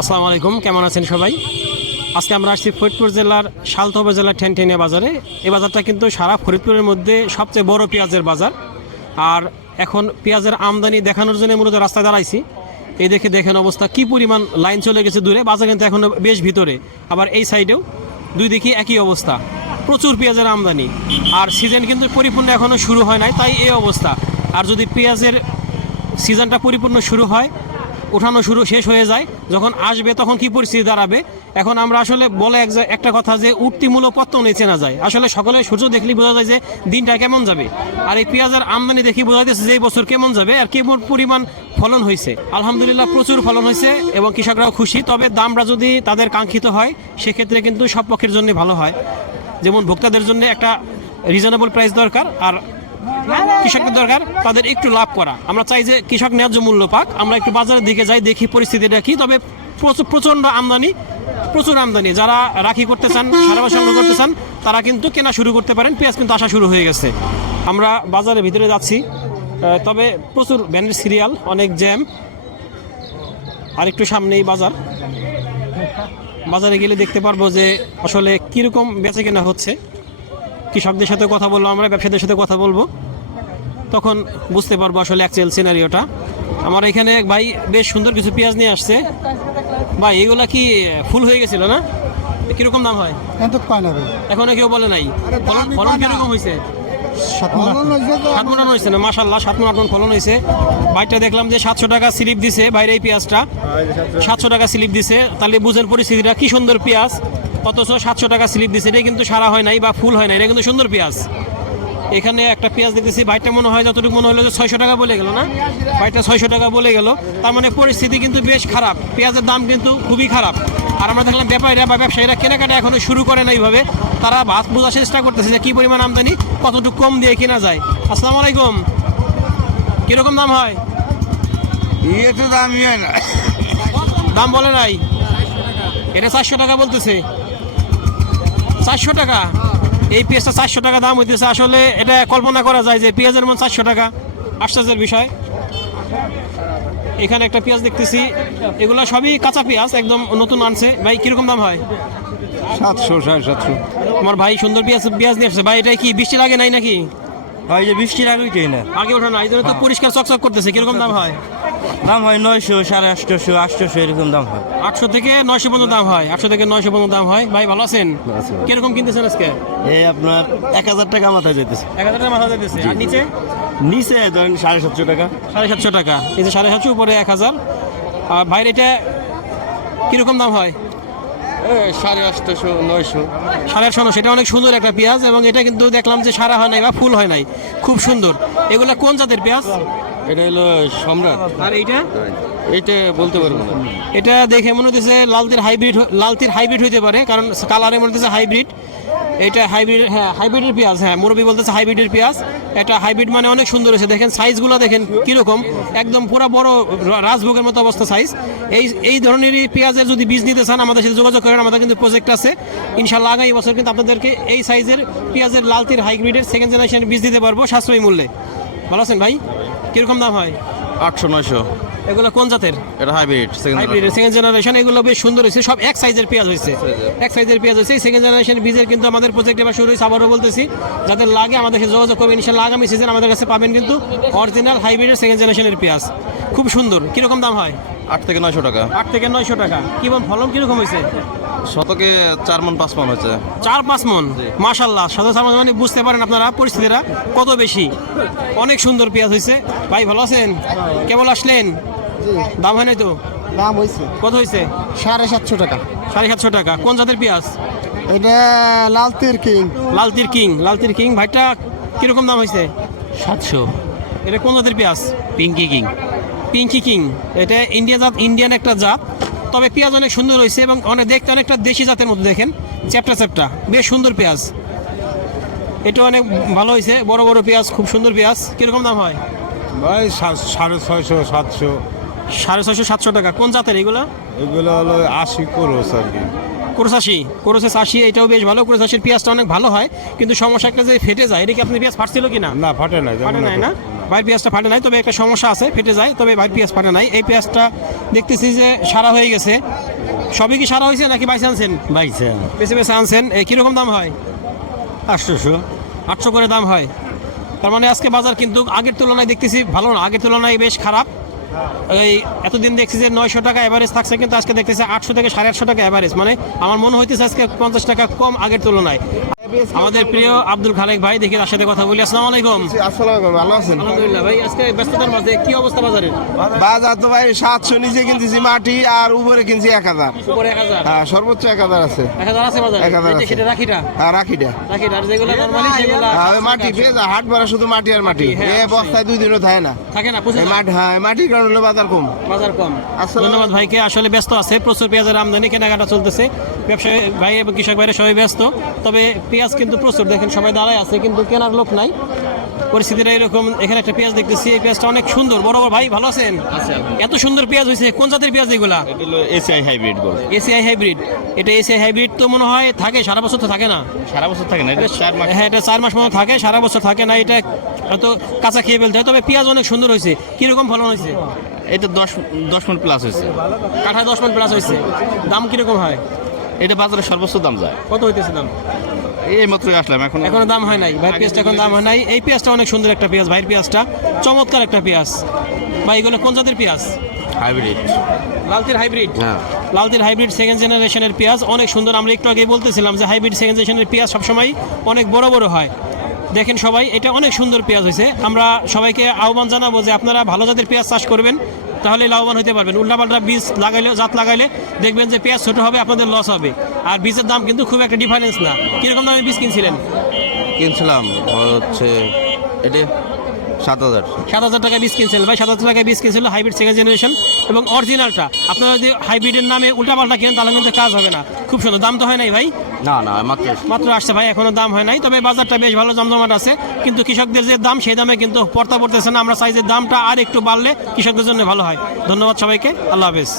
আসসালামু আলাইকুম, কেমন আছেন সবাই? আজকে আমরা আসছি ফরিদপুর জেলার সালথা উপজেলার ঠেনঠেনিয়া বাজারে। এই বাজারটা কিন্তু সারা ফরিদপুরের মধ্যে সবচেয়ে বড় পেঁয়াজের বাজার। আর এখন পেঁয়াজের আমদানি দেখানোর জন্য মূলত রাস্তায় দাঁড়াইছি। এই দেখেন অবস্থা, কি পরিমাণ লাইন চলে গেছে দূরে। বাজার কিন্তু এখনও বেশ ভিতরে, আবার এই সাইডেও দুই দিকে একই অবস্থা, প্রচুর পেঁয়াজের আমদানি। আর সিজন কিন্তু পরিপূর্ণ এখনও শুরু হয় নাই, তাই এই অবস্থা। আর যদি পেঁয়াজের সিজনটা পরিপূর্ণ শুরু হয়, ওঠানো শেষ হয়ে যায়, যখন আসবে তখন কি পরিস্থিতি দাঁড়াবে। এখন আমরা আসলে বলে একটা কথা যে উঠতি মূল পত্তনে চেনা যায়। আসলে সকলে সূর্য দেখলেই বোঝা যায় যে দিনটা কেমন যাবে। আর এই পেঁয়াজের আমদানি দেখি বোঝা যাচ্ছে যে এই বছর কেমন যাবে আর কেমন পরিমাণ ফলন হয়েছে। আলহামদুলিল্লাহ প্রচুর ফলন হয়েছে এবং কৃষকরাও খুশি। তবে দামটা যদি তাদের কাঙ্ক্ষিত হয় সেক্ষেত্রে কিন্তু সব পক্ষের জন্য ভালো হয়। যেমন ভোক্তাদের জন্য একটা রিজনেবল প্রাইস দরকার, আর কৃষকদের দরকার তাদের একটু লাভ করা। আমরা চাই যে কৃষক ন্যায্য মূল্য পাক। আমরা একটু বাজারের দিকে যাই, দেখি পরিস্থিতিটা কি। তবে প্রচণ্ড আমদানি, প্রচুর আমদানি। যারা রাখি করতে চান, সারা বছর সংগ্রহ করতে চান, তারা কিন্তু কেনা শুরু করতে পারেন। পেঁয়াজ কিন্তু আসা শুরু হয়ে গেছে। আমরা বাজারের ভিতরে যাচ্ছি, তবে প্রচুর ভ্যানের সিরিয়াল, অনেক জ্যাম। আর একটু সামনেই বাজার। বাজারে গেলে দেখতে পারবো যে আসলে কীরকম বেচে কেনা হচ্ছে। কৃষকদের সাথে কথা বলবো, আমরা ব্যবসায়ীদের সাথে কথা বলবো, তখন বুঝতে পারবো আসলে অ্যাকচুয়াল সিনারিওটা। আমার এখানে এক ভাই বেশ সুন্দর কিছু পেঁয়াজ নিয়ে আসছে। ভাই এগুলা কি ফুল হয়ে গেছিল না? কিরকম দাম হয় এখনো কেউ বলে নাই? ফলন কিরকম হয়েছে? 7 মণ হয়েছে না? মাশাল্লাহ, 7 মণ 8 মণ ফলন হয়েছে। ভাইটা দেখলাম যে 700 টাকা স্লিপ দিছে বাইরে। এই পেঁয়াজটা 700 টাকা স্লিপ দিছে, তাহলে বুঝেন পরিস্থিতিটা কি। সুন্দর পেঁয়াজ, অথচ 700 টাকা স্লিপ দিছে। এটা কিন্তু সারা হয় নাই বা ফুল হয় নাই, এটা কিন্তু সুন্দর পেঁয়াজ। এখানে একটা পেঁয়াজ দেখতেছি, ভাইটা মনে হয় যতটুকু মনে হলো যে 600 টাকা বলে গেল না? ভাইটা 600 টাকা বলে গেল। তার মানে পরিস্থিতি কিন্তু বেশ খারাপ, পেঁয়াজের দাম কিন্তু খুবই খারাপ। আর আমরা দেখলাম ব্যাপারীরা বা ব্যবসায়ীরা কেনাকাটা এখনো শুরু করে না। এইভাবে তারা ভাত বোঝার চেষ্টা করতেছে যে কী পরিমাণ আমদানি, কতটুকু কম দিয়ে কেনা যায়। আসসালামু আলাইকুম, কীরকম দাম হয়? দাম বলে নাই, এটা 400 টাকা বলতেছে। 400 টাকা এই পেঁয়াজটা, 400 টাকা দাম হইতেছে। আসলে এটা কল্পনা করা যায় যে পেঁয়াজের মন 400 টাকা, আশ্চর্যের বিষয়। এখানে একটা পেঁয়াজ দেখতেছি, এগুলো সবই কাঁচা পেঁয়াজ, একদম নতুন আনছে। ভাই কিরকম দাম হয়? 700 750। আমার ভাই সুন্দর পেঁয়াজ নিয়ে আসছে। ভাই এটা কি বৃষ্টি লাগে নাই নাকি? ভাই যে বৃষ্টির আগেই না, আগে ওঠা না, এই জন্য তো পরিষ্কার চকচক করতেছে। কিরকম দাম হয়? দাম হয় 900, 850, 800 এরকম দাম হয়। 800 থেকে 900 পর্যন্ত দাম হয়। 800 থেকে 900 পর্যন্ত দাম হয়। ভাই ভালো আছেন? কিরকম কিনতেছেন আজকে? এই আপনার 1000 টাকা মাথায় যেতেছে। 1000 টাকা মাথা যেতেছে। আর নিচে নিচে ধরেন 750 টাকা। 750 টাকা, এই যে 750, উপরে 1000। আর ভাইয়ের এটা কিরকম দাম হয়? 850, 900। 850। সেটা অনেক সুন্দর একটা পেঁয়াজ, এবং এটা কিন্তু দেখলাম যে সারা হয় নাই বা ফুল হয় নাই, খুব সুন্দর। এগুলা কোন জাতের পেঁয়াজ? এটা হলো সম্রাট। আর এইটা? এটা বলতে পারবো না। এটা দেখে মনে হচ্ছে লালতির হাইব্রিড হইতে পারে, কারণ কালারে মনে হচ্ছে হাইব্রিড। এটা হাইব্রিড, হ্যাঁ হাইব্রিডের পেঁয়াজ। হ্যাঁ, মুরব্বী বলতেছে হাইব্রিডের পেঁয়াজ। এটা হাইব্রিড মানে অনেক সুন্দর হয়েছে। দেখেন সাইজগুলো দেখেন কীরকম, একদম পুরো বড় রাজভোগের মতো অবস্থা সাইজ। এই ধরনেরই পেঁয়াজের যদি বীজ নিতে চান আমাদের সাথে যোগাযোগ করেন। আমাদের কিন্তু প্রজেক্ট আছে, ইনশাল্লাহ আগামী বছর কিন্তু আপনাদেরকে এই সাইজের পেঁয়াজের লালতির হাইব্রিডের সেকেন্ড জেনারেশনের বীজ দিতে পারবো সাশ্রয়ী মূল্যে। ভালো আছেন ভাই? কীরকম দাম হয়? 800, 900। এগুলো কোন জাতের? এটা হাইব্রিড সেকেন্ড জেনারেশন। এগুলো বেশ সুন্দর হয়েছে, সব এক সাইজের পেঁয়াজ হয়েছে। এক সাইজের পেঁয়াজ হয়েছে। এই সেকেন্ড জেনারেশন বীজের কিন্তু আমাদের প্রজেক্ট এবার শুরু হয়েছে। আবারও বলতেছি, যাদের লাগে আমাদের সাথে যোগাযোগ করবেন। ইনশাল্লাহ আগামী সিজন আমাদের কাছে পাবেন কিন্তু অরিজিনাল হাইব্রিডের সেকেন্ড জেনারেশনের পেঁয়াজ, খুব সুন্দর। কিরকম দাম হয়? 8 থেকে 900 টাকা। 8 থেকে 900 টাকা। কি বল, ফলন কিরকম হয়েছে? শতকে 4 মণ 5 মণ হচ্ছে। 4-5 মণ, মাশাল্লাহ। 4 মণ মানে বুঝতে পারেন আপনারা পরিস্থিতিটা কত বেশি। অনেক সুন্দর পেঁয়াজ হয়েছে। ভাই ভালো আছেন? কেবল আসলেন? দাম হয় নাই তো? দাম হয়েছে কত হয়েছে? 750 টাকা। 750 টাকা। কোন জাতের পেঁয়াজ? এটা লালতির কিং। লালতির কিং। ভাইটা কিরকম দাম হয়েছে? 700। এটা কোন জাতের পেঁয়াজ? পিঙ্কি কিং। এটা ইন্ডিয়ান একটা জাত। তবে পেঁয়াজ অনেক সুন্দর হয়েছে এবং দেখতে অনেকটা দেশি জাতের মতো। দেখেন চ্যাপটা, বেশ সুন্দর পেঁয়াজ। এটা অনেক ভালো হয়েছে, বড় বড় পেঁয়াজ, খুব সুন্দর পেঁয়াজ। কিরকম দাম হয়? ভাই 650, 700। 650, 700 টাকা। কোন জাতের এগুলো? এগুলো হলো 80 করস আর কি। কোরস 80। এটাও বেশ ভালো। কোরস 80 পেঁয়াজটা অনেক ভালো হয়, কিন্তু সমস্যা একটা যে ফেটে যায়। এটা কি আপনি পেঁয়াজ ফাটছিল কি না? না, ফাটে নাই না? ভাই পেঁয়াজটা ফাটে নাই, তবে একটা সমস্যা আছে, ফেটে যায়। তবে ভাই পেঁয়াজ ফাটে নাই। এই পেঁয়াজটা দেখতেছি যে সারা হয়ে গেছে। সবই কি সারা হয়েছে নাকি বাইসে আনছেন? বাইছে বেছে বেছে আনছেন। এই কীরকম দাম হয়? 800 800 করে দাম হয়। তার মানে আজকে বাজার কিন্তু আগের তুলনায় দেখতেছি ভালো না, আগের তুলনায় বেশ খারাপ। এই এতদিন দেখছি যে 900 টাকা এভারেজ থাকছে, কিন্তু আজকে দেখতেছি 800 থেকে 850 টাকা এভারেজ। মানে আমার মনে হইতেছে আজকে 50 টাকা কম আগের তুলনায়। আমাদের প্রিয় আব্দুল খালেক ভাই, দেখি তার সাথে কথা বলি। আসসালামু আলাইকুম। আসসালামু আলাইকুম, ভালো আছেন? আলহামদুলিল্লাহ ভাই, আজকে ব্যস্ততার মাঝে কি অবস্থা বাজারের? বাজার তো ভাই 700 নিচে কিনতেছি মাটি, আর উপরে কিনছি 1000। উপরে 1000। হ্যাঁ, সর্বোচ্চ 1000 আছে। 1000 আছে বাজারে? 1000 আছে। সেটা রাখিটা হ্যাঁ, রাখিটা। রাখিটা, আর যেগুলো নরমালি সেগুলো হ্যাঁ, ওই মাটি পেঁজা হাট ভরা, শুধু মাটি আর মাটি। হ্যাঁ, এ বস্তায় 2 দিনও থাকে না। থাকে না, বুঝে এই মাটি, হ্যাঁ, মাটির কারণে হলো বাজার কম। বাজার কম। আসসালামু ধন্যবাদ ভাইকে, আসলে ব্যস্ত আছে, প্রচুর পেঁয়াজের আমদানি, কেনাকাটা চলতেছে, ব্যবসায়ী ভাই এবং কৃষক ভাইরা সবাই ব্যস্ত। তবে পেঁয়াজ কিন্তু প্রচুর, দেখেন সবাই দাঁড়ায় আছে, কিন্তু কেনার লোক নাই। পরিস্থিতিটা এরকম। এখানে একটা পেঁয়াজ দেখতেছি, এই পেঁয়াজটা অনেক সুন্দর। বড় বড় ভাই, ভালো আছেন? এত সুন্দর পেঁয়াজ হয়েছে, কোন জাতের পেঁয়াজ এগুলা? এসআই হাইব্রিড বল। ACI hybrid. এটা এসিআই হাইব্রিড তো মনে হয় থাকে সারা বছর, তো থাকে না? সারা বছর থাকে না, এটা 4 মাস। হ্যাঁ, এটা 4 মাস মতো থাকে, সারা বছর থাকে না। এটা হয়তো কাঁচা খেয়ে ফেলতে হয়। তবে পেঁয়াজ অনেক সুন্দর হয়েছে। কিরকম ফলন হয়েছে? এটা 10 মণ প্লাস হয়েছে। কাঠা 10 মণ প্লাস হয়েছে। দাম কিরকম হয়? এটা বাজারে সর্বোচ্চ দাম যায়। কত হইতেছে দাম? এই মাত্র আসলাম, এখনো দাম হয় নাই ভাই, পেঁয়াজটা এখন দাম হয় নাই। এই পেঁয়াজটা অনেক সুন্দর একটা পেঁয়াজ, ভাইয়ের পেঁয়াজটা চমৎকার একটা পেঁয়াজ। ভাই এগুলো কোন জাতের পেঁয়াজ? হাইব্রিড। লালতির হাইব্রিড। হ্যাঁ। লালতির হাইব্রিড সেকেন্ড জেনারেশনের পেঁয়াজ অনেক সুন্দর। আমরা একটু আগেই বলতেছিলাম যে হাইব্রিড সেকেন্ড জেনারেশনের পেঁয়াজ সবসময় অনেক বড় বড় হয়। দেখেন সবাই, এটা অনেক সুন্দর পেঁয়াজ হয়েছে। আমরা সবাইকে আহ্বান জানাবো যে আপনারা ভালো জাতের পেঁয়াজ চাষ করবেন, তাহলে লাভবান হতে পারবেন। উল্টাপাল্টা বীজ লাগাইলে, জাত লাগাইলে দেখবেন যে পেঁয়াজ ছোটো হবে, আপনাদের লস হবে। আর বীজের দাম কিন্তু খুব একটা ডিফারেন্স না। কীরকম দামে বীজ কিনছিলেন? কিনছিলাম হচ্ছে এটা 7000। 7000 টাকা বীজ কিনছিলেন ভাই, 7000 টাকা বীজ কিনছিল হাইব্রিড সেকেন্ড জেনারেশন এবং অরিজিনালটা। আপনারা যদি হাইব্রিডের নামে উল্টাপাল্টা কেনেন তাহলে কিন্তু কাজ হবে না। খুব সুন্দর। দাম তো হয় নাই ভাই? না না, মাত্র আসছে ভাই, এখনো দাম হয় নাই। তবে বাজারটা বেশ ভালো জমজমাট আছে, কিন্তু কৃষকদের যে দাম সেই দামে কিন্তু পড়তে পড়তেছে না। আমরা চাই যে দামটা আর একটু বাড়লে কৃষকদের জন্য ভালো হয়। ধন্যবাদ সবাইকে, আল্লাহ হাফেজ।